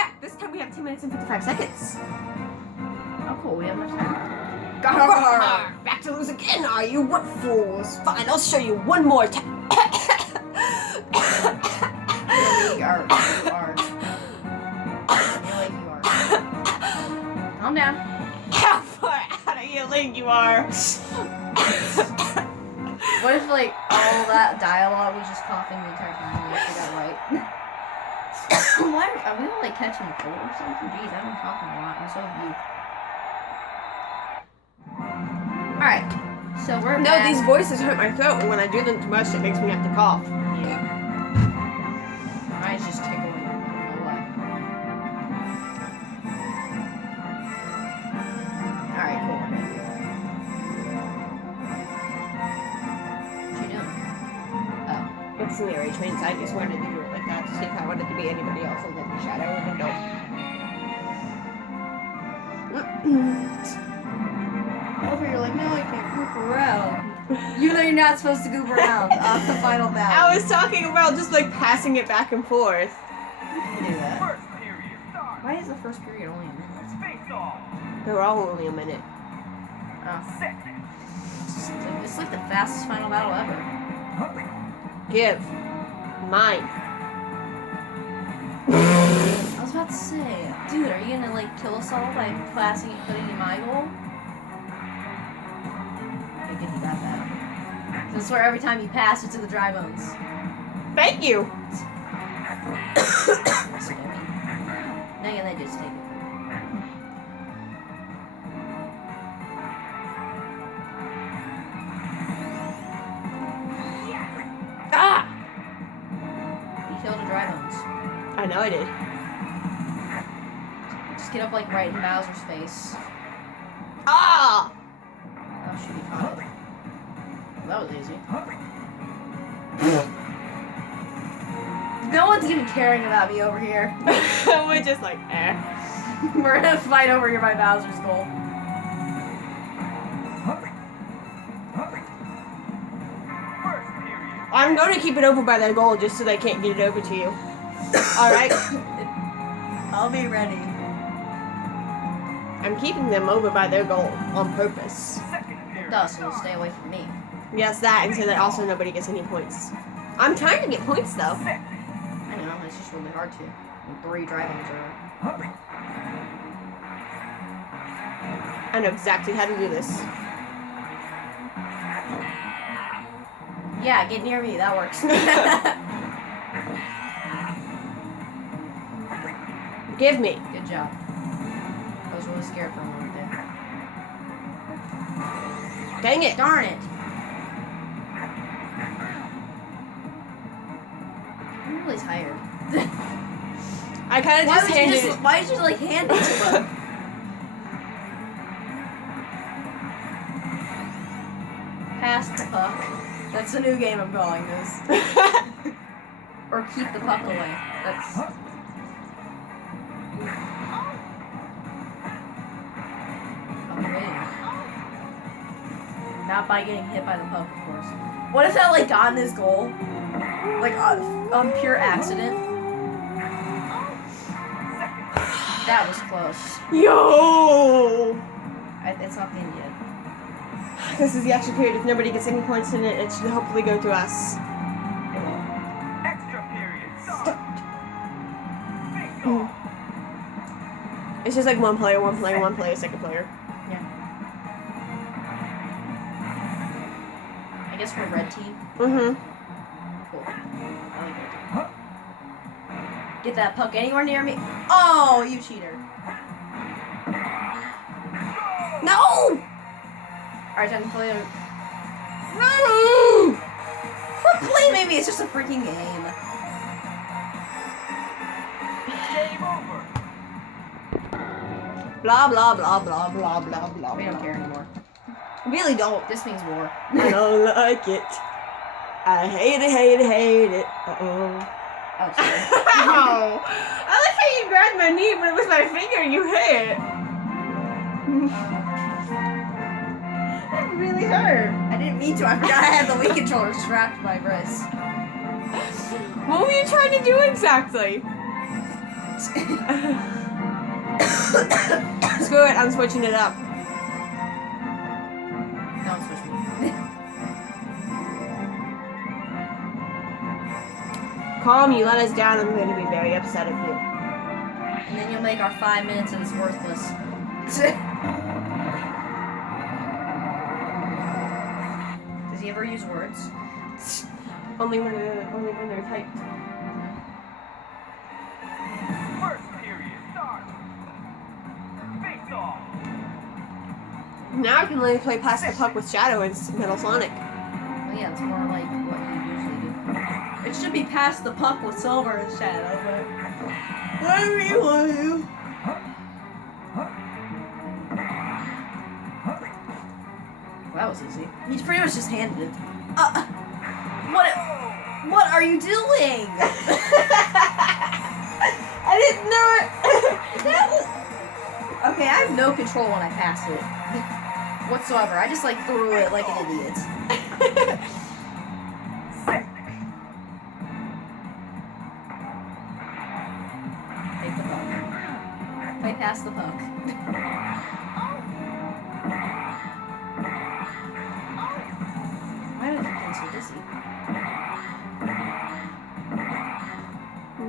back. This time we have 2 minutes and 55 seconds. Oh, cool. We have much time. Garr! Back to lose again, are you? What fools? Fine, I'll show you one more time. You are. Calm down. How far out of your league you are? What if, like, all that dialogue was just coughing the entire time and we actually got right? Why are we all, like, catching a cold or something? Jeez, I've been coughing a lot, and so have you. Alright, so we're No, back. these voices hurt my throat, and when I do them too much, it makes me have to cough. Yeah. Mine's just tickling. I don't know why. Alright, cool. What you doing? Oh. It's the arrangements. I just wanted to do it like that to see if I wanted to be anybody else other than Shadow and Adult. Over, you're like, no, I can't goof around. You know you're not supposed to goof around off the final battle. I was talking about just like passing it back and forth. You can do that. Why is the first period only a minute? They were all only a minute. Oh. It's like the fastest final battle ever. Give. Mine. I was about to say, dude, are you gonna like kill us all by passing and putting in my goal? Okay, good, you got that. I swear every time you pass it to the dry bones. Thank you. No, yeah, they just take it. Ah! You killed a dry bones. I know I did. Just get up like right in Bowser's face. Ah! Oh shoot, he caught it. That was easy. No one's even caring about me over here. We're just like, eh. We're gonna fight over here by Bowser's goal. I'm going to keep it over by that goal just so they can't get it over to you. Alright? I'll be ready. I'm keeping them over by their goal on purpose. Thus, you'll stay away from me. Yes, that, and so that also nobody gets any points. I'm trying to get points though. I know, it's just really hard to. When 3 dragons are... I know exactly how to do this. Yeah, get near me, that works. Give me. Good job. I was really scared for a moment there. Dang it. Darn it! I'm really tired. I kind of just handed it. Why did you like hand it to him? Pass the puck. That's the new game I'm calling this. Or keep the puck away. That's... Not by getting hit by the puck, of course. What if that like got in his goal? Like on pure accident? That was close. Yo! It's not the end yet. This is the extra period. If nobody gets any points in it, it should hopefully go to us. Extra period. Start. It's just like one player, second player. Yeah. I guess we're red team. Mm-hmm. Cool. I like red team. Get that puck anywhere near me. Oh, you cheater. No! Alright, time to play. No! Play maybe it's just a freaking game. Game over. Blah, blah, blah, blah, blah, blah, blah. We don't care anymore. Really don't. This means war. I don't like it. I hate it, hate it, hate it. Uh-oh. Oh, sorry. Ow! I like how you grabbed my knee, but it was my finger you hit. That really hurt. I didn't mean to. I forgot I had the Wii controller strapped to my wrist. What were you trying to do exactly? Screw it, I'm switching it up. Don't switch me. Calm, you let us down, I'm going to be very upset at you. And then you'll make our 5 minutes and it's worthless. Does he ever use words? Only when they're typed. First period, start. Face off. Now I can only play Pass the Puck with Shadow and Metal Sonic. Well, yeah, it's more like what you usually do. It should be pass the puck with Silver and Shadow, but whatever you want to do. Well, that was easy. He pretty much just handed it. What are you doing? I didn't know it! Okay, I have no control when I pass it. Whatsoever. I just like threw it like an idiot. Take the puck. Play past the puck. Why did you get so dizzy?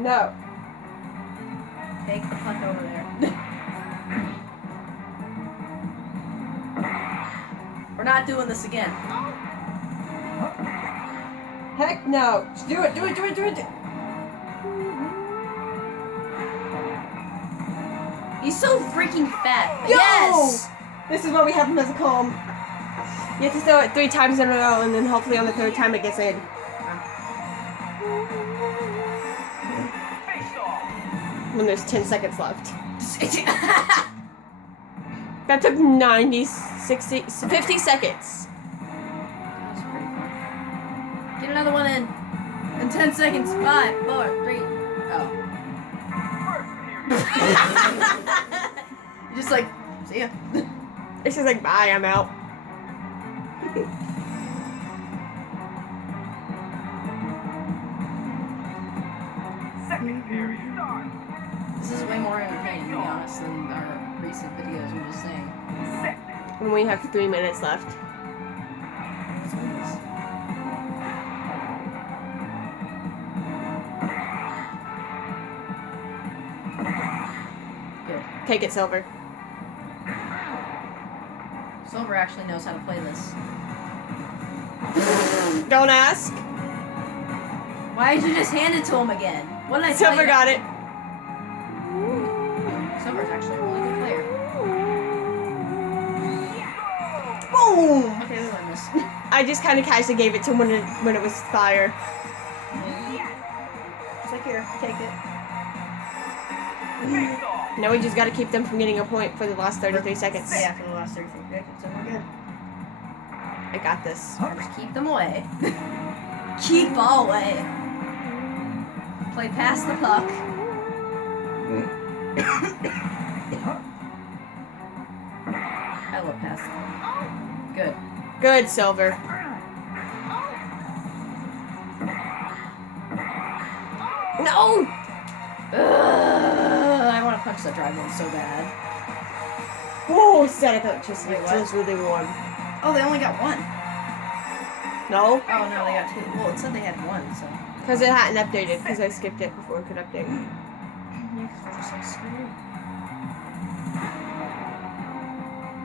No. Take the puck over there. We're not doing this again. Heck no. Just do it. He's so freaking fat. Yo! Yes! This is what we have him as a calm. You have to throw it 3 times in a row, and then hopefully on the 3rd time it gets in. Face off. When there's 10 seconds left. That took 90, 60, 50 seconds. That was pretty fun. Get another one in 10 seconds. 5, 4, 3. Oh. First period. Just like, see ya. It's just like, bye, I'm out. Second period, start. This is way more entertaining, to be honest, than our recent videos we were just saying. When we have 3 minutes left. What's this? Good. Take it, Silver. Silver actually knows how to play this. Don't ask. Why did you just hand it to him again? What did I tell Silver you? got it. Silver's actually a really good player. Boom! Okay, we win this. I just kind of casually gave it to him when it was fire. It's like, here, take it. Face off. Now we just got to keep them from getting a point for the last 33 seconds. Yeah, for the last 33 seconds, and we're good. I got this. Just keep them away. Keep all away. Play past the puck. I love past the puck. Good. Good, Silver. No! I want to punch that drive one so bad. Oh, static electricity. Wait, It what? feels really warm. Oh, they only got one. No? Oh, no, they got 2. Well, it said they had 1, so. Because it hadn't updated, because I skipped it before it could update. Yeah, 'cause we're just like, screw it.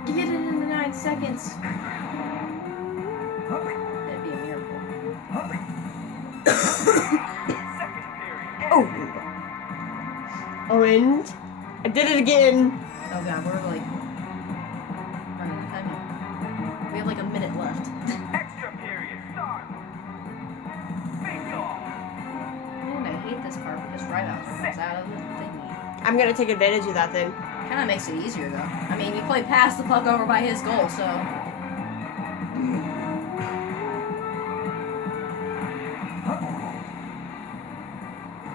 Get it in the 9 seconds. That'd be a miracle. Oh! Orange. I did it again. Oh god, we're like running out of time here. We have like a minute left. Extra period, start. Face off. And I hate this part because right after it comes out of the thingy. I'm gonna take advantage of that then. Kind of makes it easier though. I mean, you play past the puck over by his goal, so.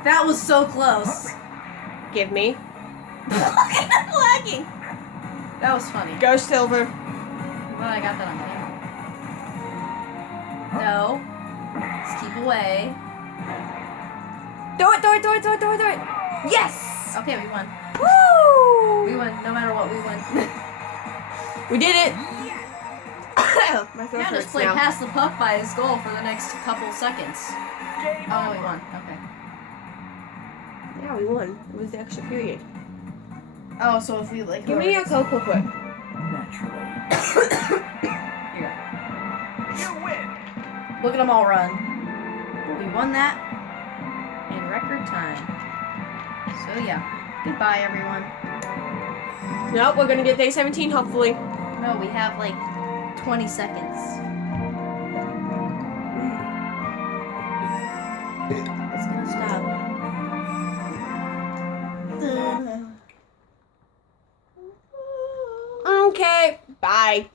That was so close. Give me. Look at him lagging. That was funny. Go, Silver. But I got that on camera. No. Just keep away. Do it, do it, do it, do it, do it, do it. Yes! Okay, we won. Woo! We won. No matter what, we won. We did it. My throat Yeah, just hurts play now. pass the puck by his goal for the next couple seconds. Game Oh, no, we over. won. Okay. Yeah, we won. It was the extra period. Oh, so if we like. Give me a Coke real quick. Naturally. Here. You win. Look at them all run. We won that in record time. So yeah. Goodbye, everyone. Nope, we're gonna get day 17 hopefully. No, we have like 20 seconds. It's gonna stop. Okay, bye.